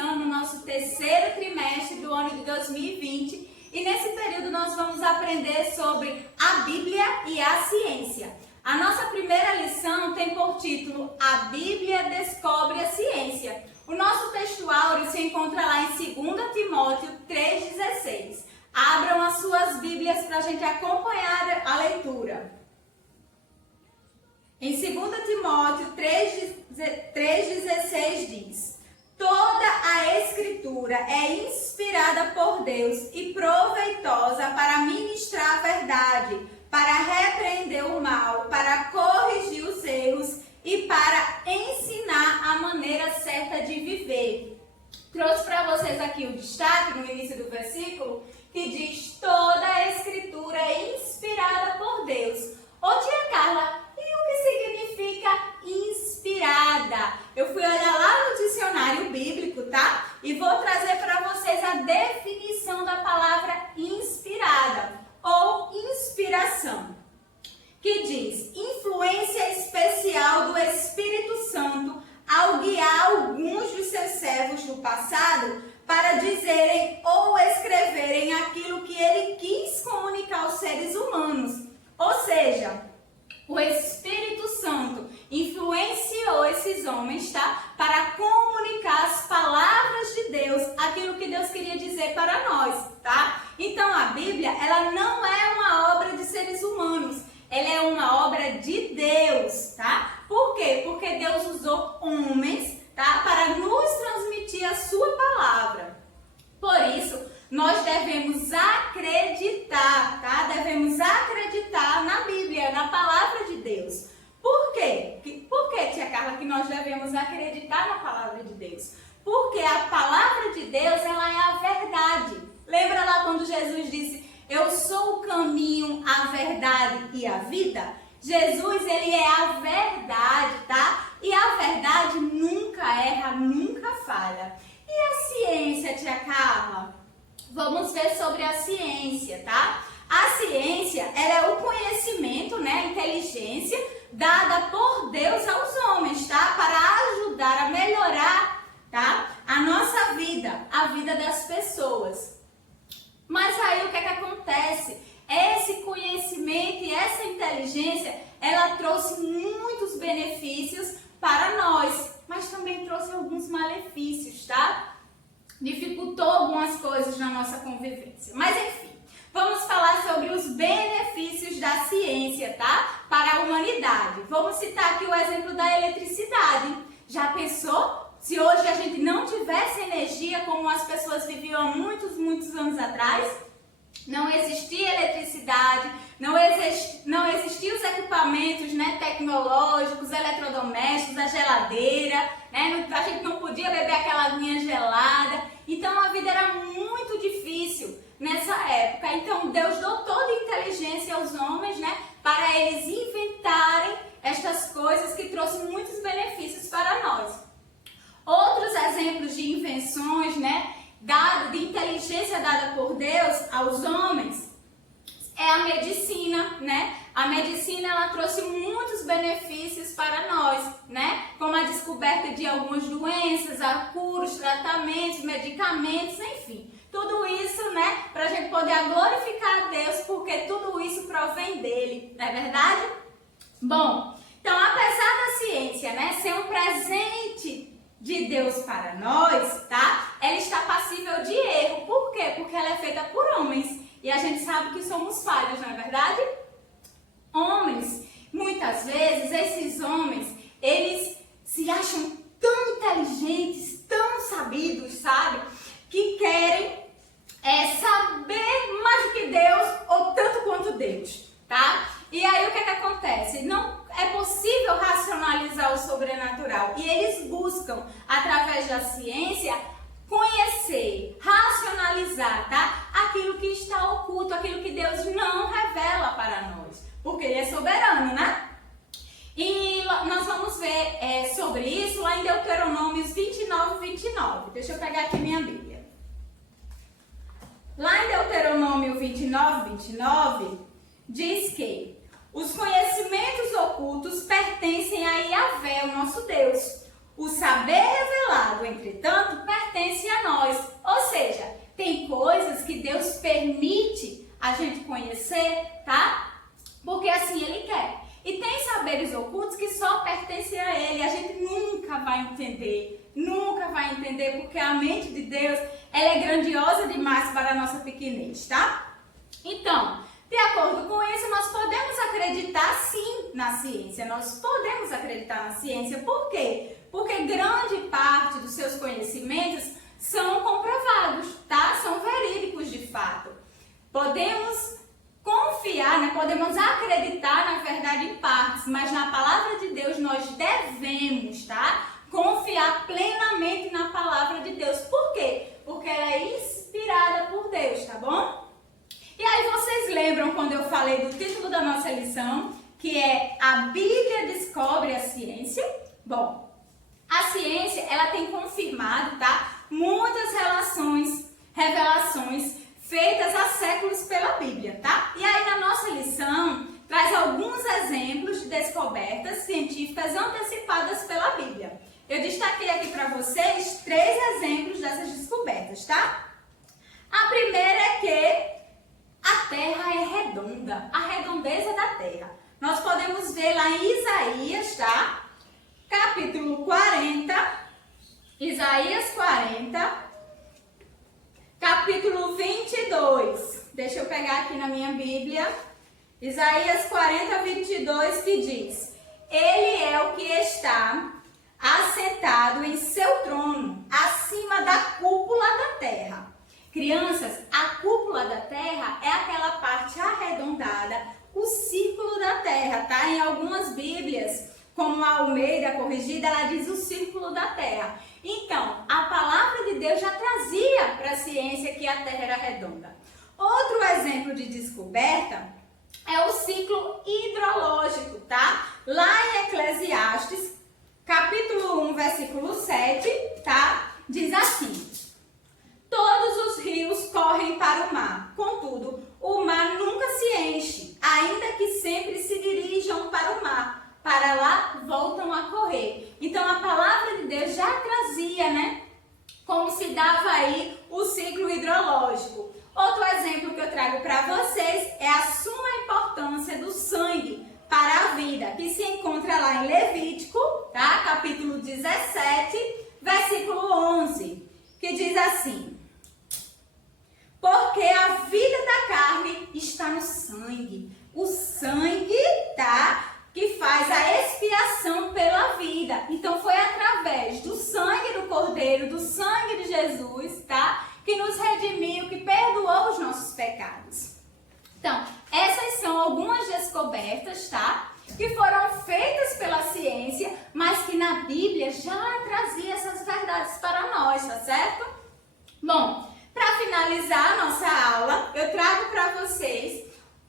iniciando o nosso terceiro trimestre do ano de 2020 e nesse período nós vamos aprender sobre a Bíblia e a ciência. A nossa primeira lição tem por título A Bíblia Descobre a Ciência. O nosso textuário se encontra lá em 2 Timóteo 3,16. Abram as suas Bíblias para a gente acompanhar a leitura. Em 2 Timóteo 3,16 diz: Toda a Escritura é inspirada por Deus e proveitosa para ministrar a verdade, para repreender o mal, para corrigir os erros e para ensinar a maneira certa de viver. Trouxe para vocês aqui o destaque no início do versículo que diz: Toda a Escritura é inspirada por Deus. Ô tia Carla, e o que significa inspirada? Eu fui olhar lá no dicionário bíblico, tá? E vou trazer para vocês a definição da palavra inspirada ou inspiração, que diz: influência especial do Espírito Santo ao guiar alguns dos seus servos do passado para dizerem ou escreverem aquilo que ele quis comunicar aos seres humanos. Ou seja, o Espírito Santo influenciou esses homens, tá? Para comunicar as palavras de Deus, aquilo que Deus queria dizer para nós, tá? Então a Bíblia, ela não é uma obra de seres humanos, ela é uma obra de Deus, tá? Por quê? Porque Deus usou homens, tá? Para nos transmitir a sua palavra. Por isso, nós devemos acreditar, tá? Devemos acreditar na Bíblia, na palavra de Deus. Por quê? Por que, tia Carla, que nós devemos acreditar na palavra de Deus? Porque a palavra de Deus, ela é a verdade. Lembra lá quando Jesus disse: Eu sou o caminho, a verdade e a vida? Jesus, ele é a verdade, tá? E a verdade nunca erra, nunca falha. E a ciência, tia Carla? Vamos ver sobre a ciência, tá? A ciência, ela é o conhecimento, né, a inteligência dada por Deus aos homens, tá? Para ajudar a melhorar, tá? A nossa vida, a vida das pessoas. Mas aí o que é que acontece? Esse conhecimento e essa inteligência, ela trouxe muitos benefícios para nós, mas também trouxe alguns malefícios, tá? Dificultou algumas coisas na nossa convivência. Mas enfim, vamos falar sobre os benefícios da ciência, tá? Para a humanidade. Vamos citar aqui o exemplo da eletricidade. Já pensou? Se hoje a gente não tivesse energia como as pessoas viviam há muitos anos atrás, não existia eletricidade, não existiam os equipamentos, né, tecnológicos, eletrodomésticos, a geladeira, né, a gente não podia beber aquela aguinha gelada, então a vida era muito difícil nessa época. Então Deus dotou de inteligência aos homens, né, para eles inventarem estas coisas que trouxeram muitos benefícios para nós. Outros exemplos de invenções, né, de inteligência dada por Deus aos homens, é a medicina, né? A medicina, ela trouxe muitos benefícios para nós, né? Como a descoberta de algumas doenças, a curas, tratamentos, medicamentos, enfim. Tudo isso, né? Para a gente poder glorificar a Deus, porque tudo isso provém dele, não é verdade? Bom, então apesar da ciência, né, ser um presente de Deus para nós, tá? Ela está passível de erro. Por quê? Porque ela é feita por homens. E a gente sabe que somos falhos, não é verdade? Homens, muitas vezes, esses homens, eles se acham tão inteligentes, tão sabidos, sabe? Que querem saber mais do que Deus, ou tanto quanto Deus, tá? E aí o que acontece? Não é possível racionalizar o sobrenatural. E eles buscam, através da ciência, conhecer, racionalizar, tá? Aquilo que está oculto, aquilo que Deus não revela para nós. Porque Ele é soberano, né? E nós vamos ver sobre isso lá em Deuteronômios 29. Deixa eu pegar aqui minha Bíblia. Lá em Deuteronômio 29, diz que os conhecimentos ocultos pertencem a Yahvé, o nosso Deus. O saber revelado, entretanto, pertence a nós. Ou seja, tem coisas que Deus permite a gente conhecer, tá? Porque assim Ele quer. E tem saberes ocultos que só pertencem a Ele. A gente nunca vai entender, porque a mente de Deus, ela é grandiosa demais para a nossa pequenez, tá? Então, de acordo com isso, nós podemos acreditar sim na ciência. Nós podemos acreditar na ciência. Por quê? Porque grande parte dos seus conhecimentos são comprovados, tá? São verídicos de fato. Podemos confiar, né? Podemos acreditar na verdade em partes, mas na palavra de Deus nós devemos, tá? Confiar plenamente na palavra de Deus. Por quê? Porque ela é inspirada por Deus, tá bom? E aí vocês lembram quando eu falei do título da nossa lição, que é A Bíblia Descobre a Ciência? Bom, a ciência, ela tem confirmado, tá? Muitas revelações feitas há séculos pela Bíblia, tá? E aí na nossa lição traz alguns exemplos de descobertas científicas antecipadas pela Bíblia. Eu destaquei aqui para vocês 3 exemplos dessas descobertas, tá? A primeira é que a Terra é redonda, a redondeza da Terra. Nós podemos ver lá em Isaías, tá? Capítulo 40, Isaías 40, capítulo 22. Deixa eu pegar aqui na minha Bíblia. Isaías 40, 22, que diz: Ele é o que está assentado em seu trono, acima da cúpula da terra. Crianças, a cúpula da terra é aquela parte arredondada, o círculo da terra, tá? Em algumas Bíblias, como a Almeida Corrigida, ela diz o círculo da terra. Então, a palavra de Deus já trazia para a ciência que a terra era redonda. Outro exemplo de descoberta é o ciclo hidrológico, tá? Lá em Eclesiastes, capítulo 1, versículo 7, tá? Diz assim: Todos os rios correm para o mar, contudo, o mar nunca se enche, ainda que sempre se dirijam para o mar, para lá voltam a correr. Então a palavra de Deus já trazia, né, como se dava aí o ciclo hidrológico. Outro exemplo que eu trago para vocês é a suma importância do sangue para a vida, que se encontra lá em Levítico, tá? Capítulo 17, versículo 11, que diz assim: Porque a vida da carne está no sangue. O sangue, tá? Que faz a expiação pela vida. Então foi através do sangue do Cordeiro, do sangue de Jesus, tá? Que nos redimiu, que perdoou os nossos pecados. Então, essas são algumas descobertas, tá? Que foram feitas pela ciência, mas que na Bíblia já trazia essas verdades para nós, tá certo? Bom, para finalizar a nossa aula, eu trago para vocês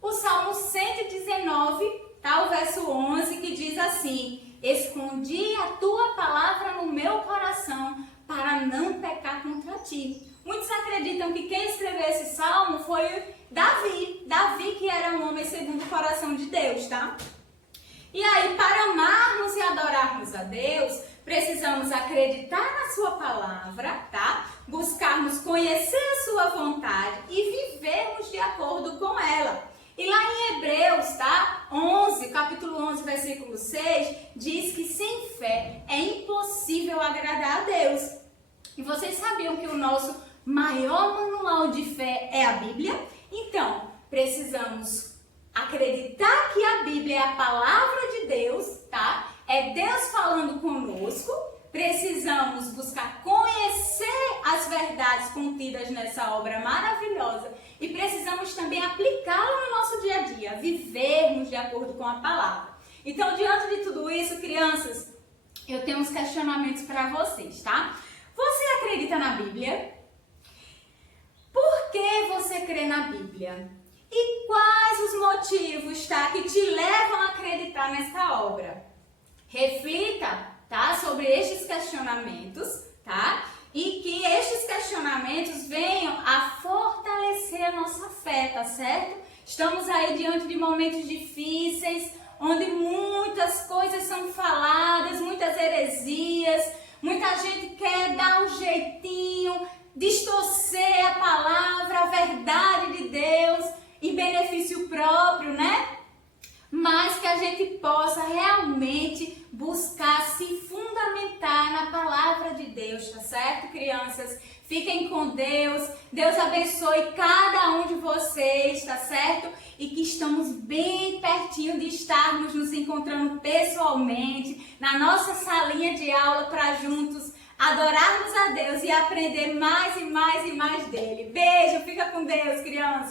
o Salmo 119, tá? O verso 11, que diz assim: Escondi a tua palavra no meu coração para não pecar contra ti. Muitos acreditam que quem escreveu esse salmo foi Davi. Davi, que era um homem segundo o coração de Deus, tá? E aí, para amarmos e adorarmos a Deus, precisamos acreditar na sua palavra, tá? Buscarmos conhecer a sua vontade e vivermos de acordo com ela. E lá em Hebreus, tá? 11, capítulo 11, versículo 6, diz que sem fé é impossível agradar a Deus. E vocês sabiam que o nosso maior manual de fé é a Bíblia? Então, precisamos acreditar que a Bíblia é a palavra de Deus, tá? É Deus falando conosco. Precisamos buscar conhecer as verdades contidas nessa obra maravilhosa e precisamos também aplicá-la no nosso dia a dia, vivermos de acordo com a palavra. Então, diante de tudo isso, crianças, eu tenho uns questionamentos para vocês, tá? Você acredita na Bíblia? Por que você crê na Bíblia? E quais os motivos, tá, que te levam a acreditar nessa obra? Reflita, tá, sobre estes questionamentos, tá? E que estes questionamentos venham a fortalecer a nossa fé, tá certo? Estamos aí diante de momentos difíceis, onde muitas coisas são faladas, muitas heresias, muita gente quer dar um jeitinho, distorcer a palavra, a verdade de Deus em benefício próprio, né? Mas que a gente possa realmente buscar se fundamentar na palavra de Deus, tá certo, crianças? Fiquem com Deus, Deus abençoe cada um de vocês, tá certo? E que estamos bem pertinho de estarmos nos encontrando pessoalmente, na nossa salinha de aula, para juntos adorarmos a Deus e aprender mais e mais e mais dele. Beijo, fica com Deus, crianças!